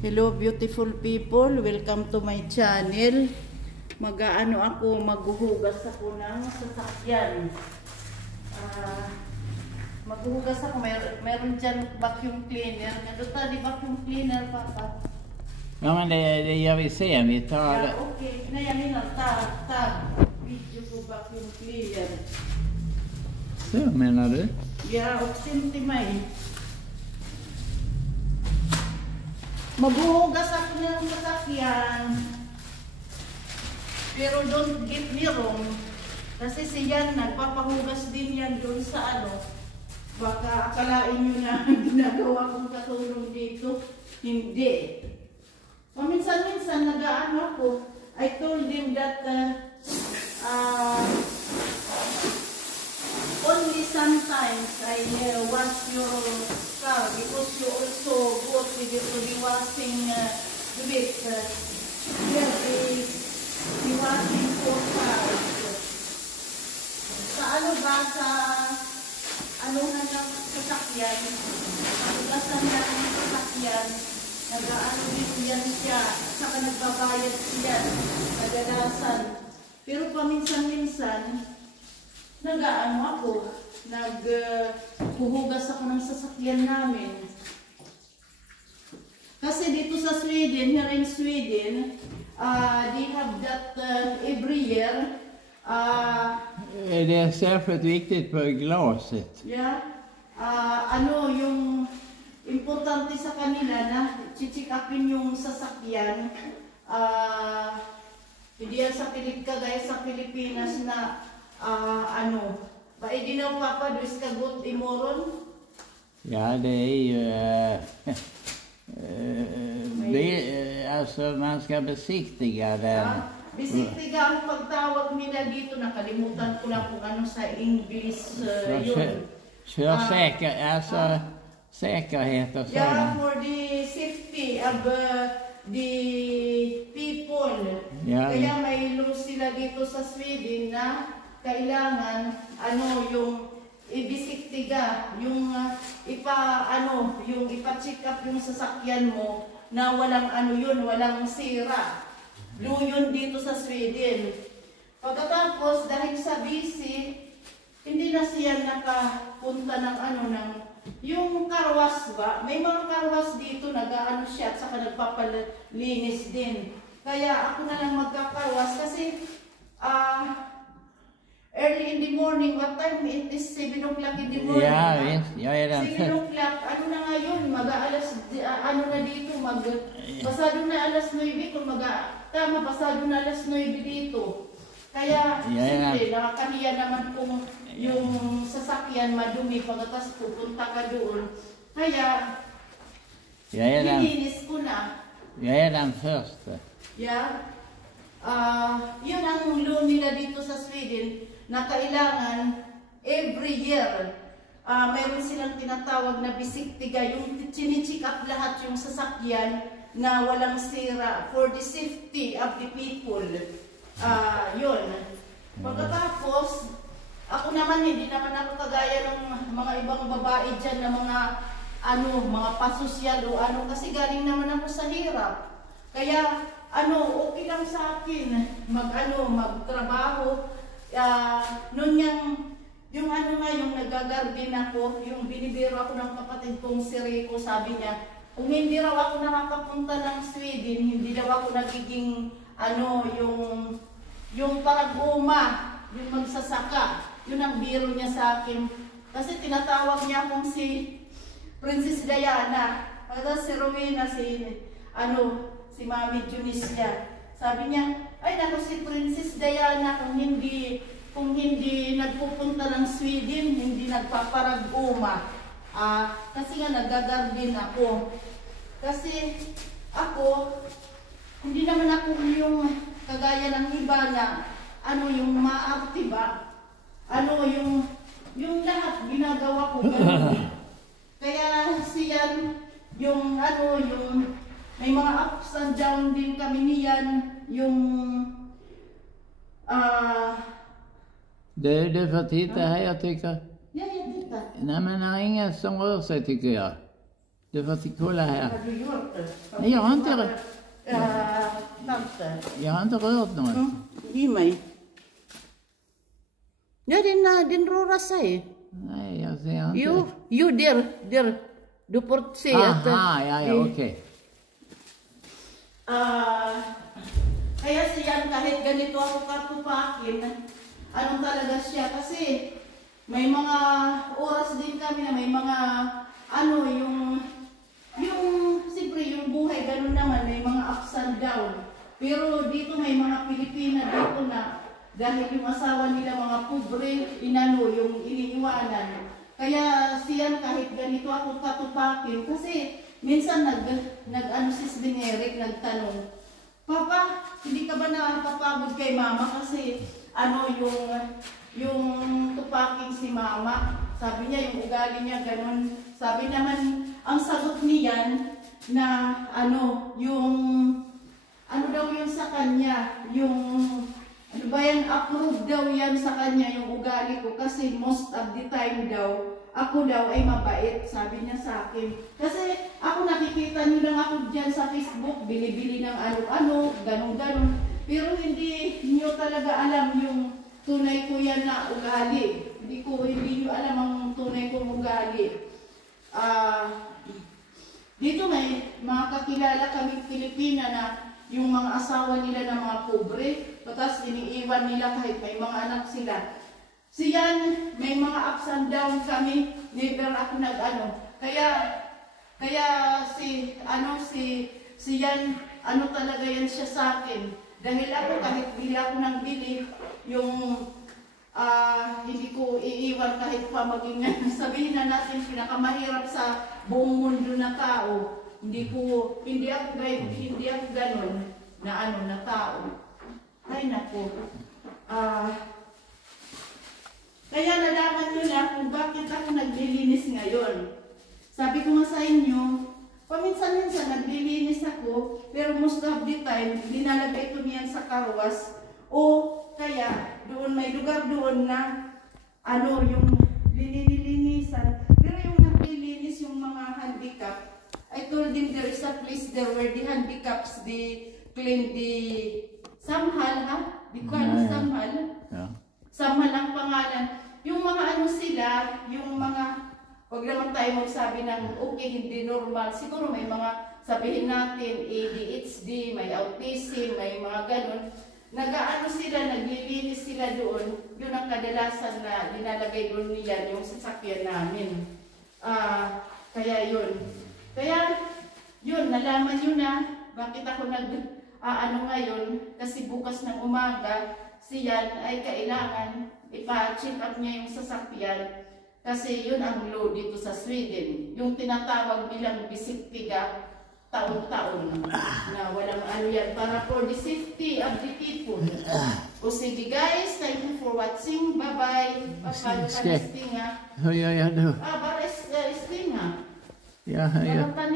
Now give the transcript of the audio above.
Hello beautiful people, welcome to my channel. Maghuhugas ako ng sasakyan. Maghuhugas ako, meron dyan vacuum cleaner. Nandun di vacuum cleaner, Papa? Ja, men det gör vi sen. Vi tar... Ja, okej. Nej, jag menar ta video på vacuum cleaner. Så menar du? Ja, och sen till mig. Maghuhugas ako ng sasakyan. Pero don't get me wrong. Kasi siyan, nagpapahugas din yan doon sa ano. Baka akalain nyo na ginagawa kong katulong dito. Hindi. Paminsan-minsan nag-aano ako. I told him that only sometimes I wash your car because you also go to the washing bit. Here is the washing for cars. Sa ano ba sa anuhan ng sasakyan, pagkasan lang ng sasakyan, nag-aano din yan siya, saka nagbabayad siya, kadalasan. Pero paminsan-minsan, nag-aano ako, naghuhugas ako ng sasakyan namin. Kasi dito sa Sweden, here in Sweden, they have that every year. Det är särskilt viktigt på glaset. Yeah. Yung importante sa kanila na chichikapin yung sasakyan. Hindi yan sa kagaya sa Pilipinas na vad är dina pappa, du ska gå imorgon? Ja, det är ju... alltså man ska besiktiga den. Ja, besiktiga ang pagtawag nila dito. Nakalimutan ko lang kung ano sa English yun. Körsäker, alltså säkerhet och sådant. Yeah, for the safety of the people. Ja. Kaya may law sila dito sa Sweden na kailangan yung ibisiktiga, yung ipa-check up yung sasakyan mo na walang walang sira. Law yun dito sa Sweden. Pagkatapos dahil sa busy, hindi na siya nakapunta ng yung karwas ba? May mga karwas dito siya at saka nagpapalinis din. Kaya ako na lang magkakarwas kasi early in the morning, what time? It is 7 o'clock in the morning. Ja, visst. Jag är den 7 o'clock, na ngayon? Na dito? Pasado na alas 9 kung pasado na alas 9 dito. Kaya, siyempre, nakakahiya naman kung yung sasakyan madumi pagkatas pupunta ka doon. Kaya, nilinis ko na. Jag är den första. Yeah. Yun ang law nila dito sa Sweden na kailangan every year mayroon silang tinatawag na bisiktiga, yung chinicheck up lahat yung sasakyan na walang sira for the safety of the people. Yun. Pagkatapos, ako naman hindi naman ako kagaya ng mga ibang babae dyan na mga pasosyal o kasi galing naman ako sa hirap. Kaya okay lang sa akin magtrabaho. Noon yung nagagarden ako, yung binibiro ako ng kapatid kong si Rico, sabi niya, kung hindi raw ako nakakapunta ng Sweden, hindi daw ako nagiging yung parag-uma, yung magsasaka. Yun ang biro niya sa akin. Kasi tinatawag niya akong si Princess Diana. Pagkatapos si Rowena, si Mami Junisya. Sabi niya, ay naku si Princess Diana, kung hindi nagpupunta ng Sweden, hindi nagpaparag-uma. Kasi nga nagagarden ako. Kasi ako, hindi naman ako yung kagaya ng iba na yung maarte ba? Yung lahat ginagawa ko ganun. Kaya siyan, yung may mga ups and down din kami niyan, Du får titta här, jag tycker. Ja, jag tittar. Nej, men det är ingen som rör sig tycker jag. Du får kolla här. Har du gjort det? Nej, jag har inte Tante. Jag har inte rört något. Ge mig. Ja, den rör sig. Nej, jag ser inte. Jo, där. Du får se att... Aha, ja, okej. Kaya siya kahit ganito ako katupakin, anong talaga siya kasi may mga oras din kami na may mga yung siyempre yung buhay ganun naman, may mga ups and down. Pero dito may mga Pilipina dito na dahil yung asawa nila mga pobre, yung iniiwanan. Kaya siya kahit ganito ako katupakin kasi minsan sis din Eric nagtanong, Papa, hindi ka ba nakakapagod kay Mama kasi yung tupaking si Mama, sabi niya yung ugali niya ganun. Sabi naman, ang sagot niyan na yung sa kanya, approve daw yan sa kanya yung ugali ko kasi most of the time daw, ako daw ay mabait, sabi niya sa akin. Kasi ako nakikita niyo lang ako dyan sa Facebook, bili-bili ng ano-ano, ganun-ganun. Pero hindi niyo talaga alam yung tunay ko yan na ugali. Hindi niyo alam ang tunay kong ugali. Dito may mga kakilala kaming Pilipina na yung mga asawa nila na mga pobre, tapos iniiwan nila kahit may mga anak sila. Siyan, may mga ups and downs kami, never ako Kaya siyan, talaga yan siya sa akin. Dahil ako kahit bili ako ng bili, yung hindi ko iiwan kahit pa maging sabihin na natin pinakamahirap sa buong mundo na tao. Hindi ako ganun na tao. Ay nako. Kaya nalaman nyo na kung bakit ako naglilinis ngayon. Sabi ko nga sa inyo, paminsan-minsan naglilinis ako, pero most of the time, dinalagay ko niyan sa karwas, o kaya doon may lugar doon na yung linilinisan. Pero yung naglilinis yung mga handicap, I told them there is a place there where the handicaps, they clean the Samhal, ha? Di ko Samhal? Yeah. Samhal ang pangalan. Yung mga sila, yung mga, huwag naman tayo magsabi ng okay, hindi normal. Siguro may mga, sabihin natin, ADHD, may autism, may mga ganun. Naglilinis sila doon. Yun ang kadalasan na nilalagay doon niyan, yung sasakyan namin. Kaya yun. Nalaman nyo na bakit ako ngayon, kasi bukas ng umaga, siyan ay kailangan ipa-check up niya yung sasakyan kasi yun ang law dito sa Sweden. Yung tinatawag nilang bisiktiga taon-taon na walang yan para for the safety of the people. O sige guys, thank you for watching. Bye-bye. Papalo ka na stinga. Hur gör jag nu? Bara stinga. Ja, Bara